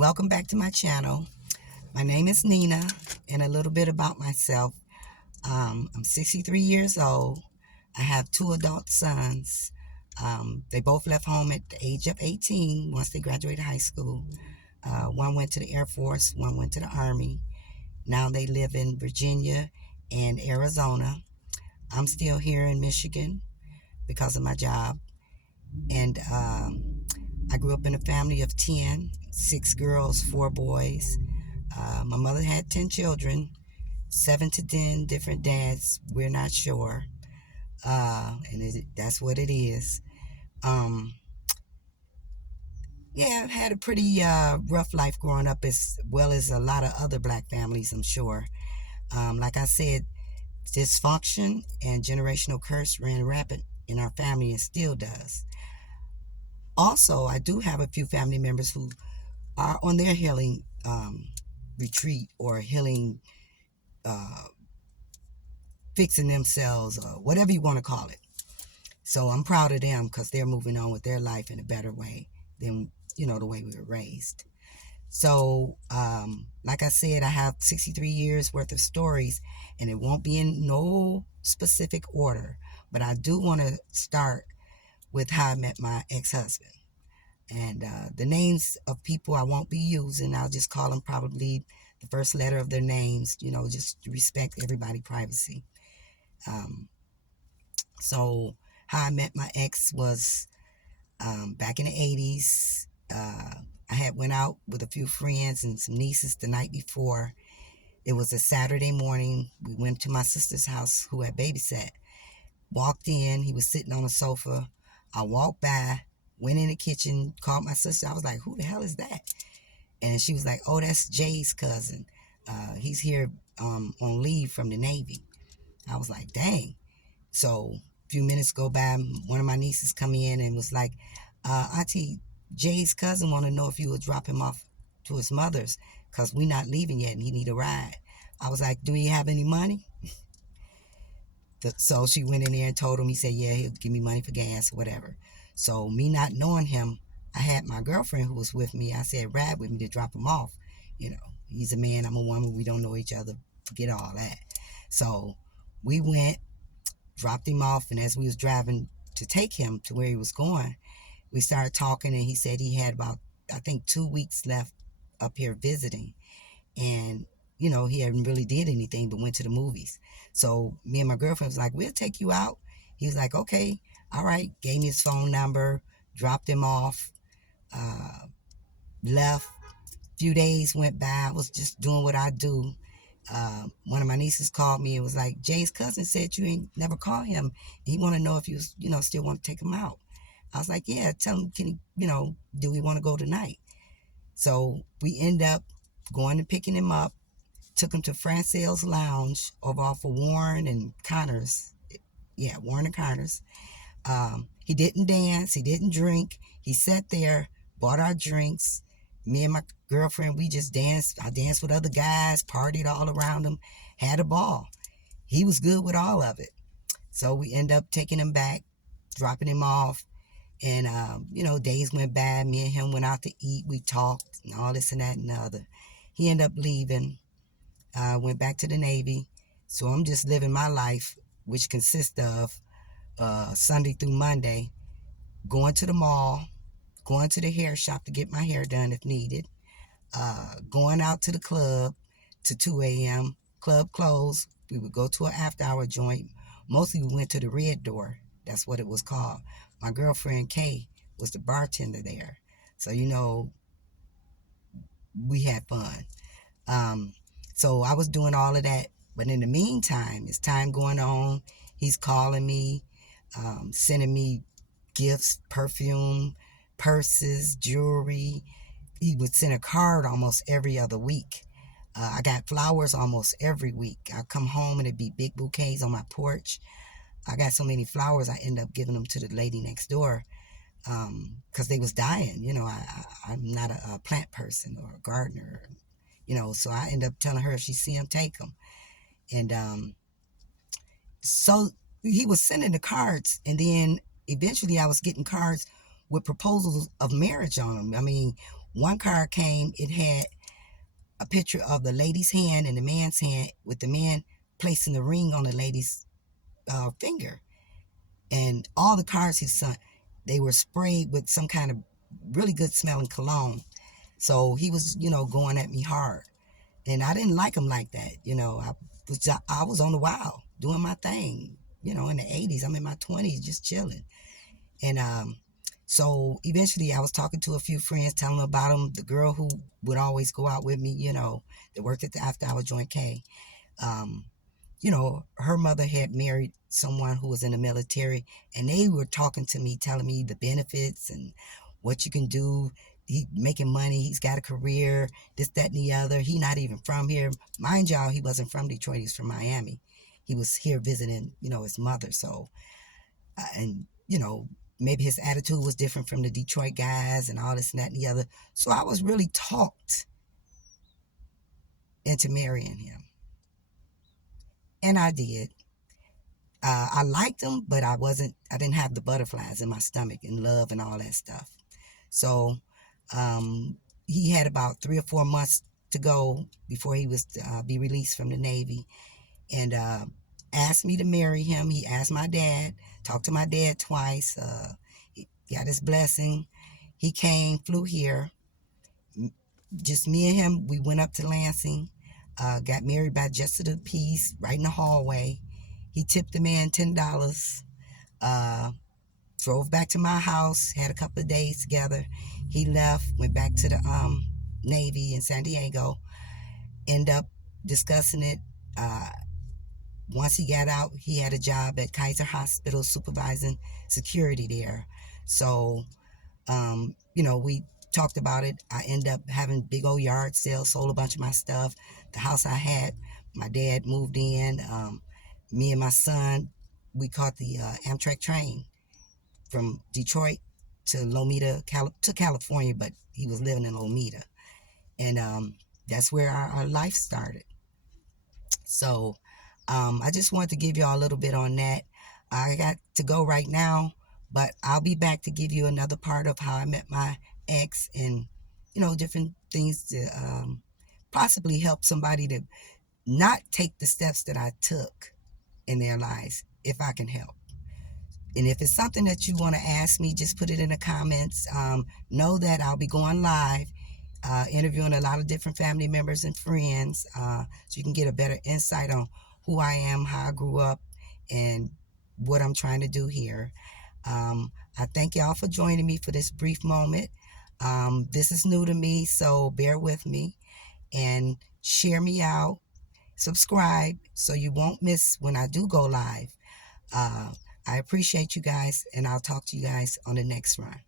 Welcome back to my channel. My name is Nina, and a little bit about myself. I'm 63 years old. I have two adult sons. They both left home at the age of 18 once they graduated high school. One went to the Air Force, one went to the Army. Now they live in Virginia and Arizona. I'm still here in Michigan because of my job. And I grew up in a family of 10, 6 girls, 4 boys. My mother had 10 children, 7 to 10 different dads. We're not sure. That's what it is. Um, yeah, I've had a pretty rough life growing up, as well as a lot of other black families, I'm sure. Like I said, dysfunction and generational curse ran rampant in our family and still does. Also, I do have a few family members who are on their healing retreat or healing, uh, fixing themselves, or whatever you want to call it. So I'm proud of them because they're moving on with their life in a better way than, the way we were raised. So, like I said, I have 63 years worth of stories, and it won't be in no specific order. But I do want to start with how I met my ex-husband. And the names of people I won't be using. I'll just call them probably the first letter of their names, just to respect everybody's privacy. Um, so how I met my ex was back in the 80s. I had went out with a few friends and some nieces the night before. It was a Saturday morning. We went to my sister's house who had babysat. Walked in. He was sitting on a sofa. I walked by, went in the kitchen, called my sister. I was like, who the hell is that? And she was like, oh, that's Jay's cousin. He's here on leave from the Navy. I was like, dang. So a few minutes go by, one of my nieces come in and was like, Auntie, Jay's cousin want to know if you would drop him off to his mother's because we not leaving yet and he need a ride. I was like, do you have any money? So she went in there and told him. He said, yeah, he'll give me money for gas or whatever. So me not knowing him, I had my girlfriend who was with me. I said, ride with me to drop him off. He's a man, I'm a woman. We don't know each other. Forget all that. So we went, dropped him off, and as we was driving to take him to where he was going, we started talking, and he said he had about, I think, 2 weeks left up here visiting. And he hadn't really did anything but went to the movies. So me and my girlfriend was like, we'll take you out. He was like, okay, all right. Gave me his phone number, dropped him off, uh, left. Few days went by. I was just doing what I do. One of my nieces called me and was like, Jay's cousin said you ain't never called him. He want to know if you, still want to take him out. I was like, yeah, tell him, can he, do we want to go tonight? So we end up going and picking him up. Took him to Francaile's Lounge over off of Warren and Connors. Yeah, Warren and Connors. He didn't dance. He didn't drink. He sat there, bought our drinks. Me and my girlfriend, we just danced. I danced with other guys, partied all around him, had a ball. He was good with all of it. So we end up taking him back, dropping him off. And, days went by. Me and him went out to eat. We talked and all this and that and the other. He ended up leaving. Went back to the Navy. So I'm just living my life, which consists of Sunday through Monday, going to the mall, going to the hair shop to get my hair done if needed, going out to the club to 2 a.m. Club closed. We would go to an after hour joint. Mostly we went to the Red Door. That's what it was called. My girlfriend Kay was the bartender there. So, we had fun. So I was doing all of that. But in the meantime, as time going on, he's calling me, sending me gifts, perfume, purses, jewelry. He would send a card almost every other week. I got flowers almost every week. I come home and it'd be big bouquets on my porch. I got so many flowers, I end up giving them to the lady next door because they was dying. I'm not a plant person or a gardener. So I end up telling her if she see him, take them. And so he was sending the cards, and then eventually I was getting cards with proposals of marriage on them. I mean, One car came, it had a picture of the lady's hand and the man's hand, with the man placing the ring on the lady's finger. And all the cars he saw, they were sprayed with some kind of really good smelling cologne. So he was, going at me hard. And I didn't like him like that. I was on the wild, doing my thing, in the 80s. I'm in my 20s, just chilling. And so eventually I was talking to a few friends, telling them about him. The girl who would always go out with me, that worked at the After Hour Joint K. Um, her mother had married someone who was in the military, and they were talking to me, telling me the benefits and what you can do. He making money, he's got a career, this, that, and the other. He not even from here. Mind y'all, he wasn't from Detroit, he was from Miami. He was here visiting, his mother. So, and, maybe his attitude was different from the Detroit guys and all this and that and the other. So I was really talked into marrying him. And I did. I liked him, but I didn't have the butterflies in my stomach and love and all that stuff. So he had about 3 or 4 months to go before he was be released from the Navy, and asked me to marry him. He asked my dad, talked to my dad twice. He got his blessing. He came, flew here. Just me and him. We went up to Lansing, got married by Justice of the Peace right in the hallway. He tipped the man $10. Drove back to my house, had a couple of days together. He left, went back to the Navy in San Diego. End up discussing it. Once he got out, he had a job at Kaiser Hospital supervising security there. So, we talked about it. I ended up having big old yard sale, sold a bunch of my stuff. The house I had, my dad moved in. Me and my son, we caught the Amtrak train from Detroit to Lomita, to California, but he was living in Lomita. And that's where our life started. So I just wanted to give y'all a little bit on that. I got to go right now, but I'll be back to give you another part of how I met my ex, and, different things to possibly help somebody to not take the steps that I took in their lives, if I can help. And if it's something that you want to ask me, just put it in the comments. Know that I'll be going live, interviewing a lot of different family members and friends, so you can get a better insight on who I am, how I grew up, and what I'm trying to do here. I thank y'all for joining me for this brief moment. This is new to me, so bear with me and share me out. Subscribe so you won't miss when I do go live. I appreciate you guys, and I'll talk to you guys on the next run.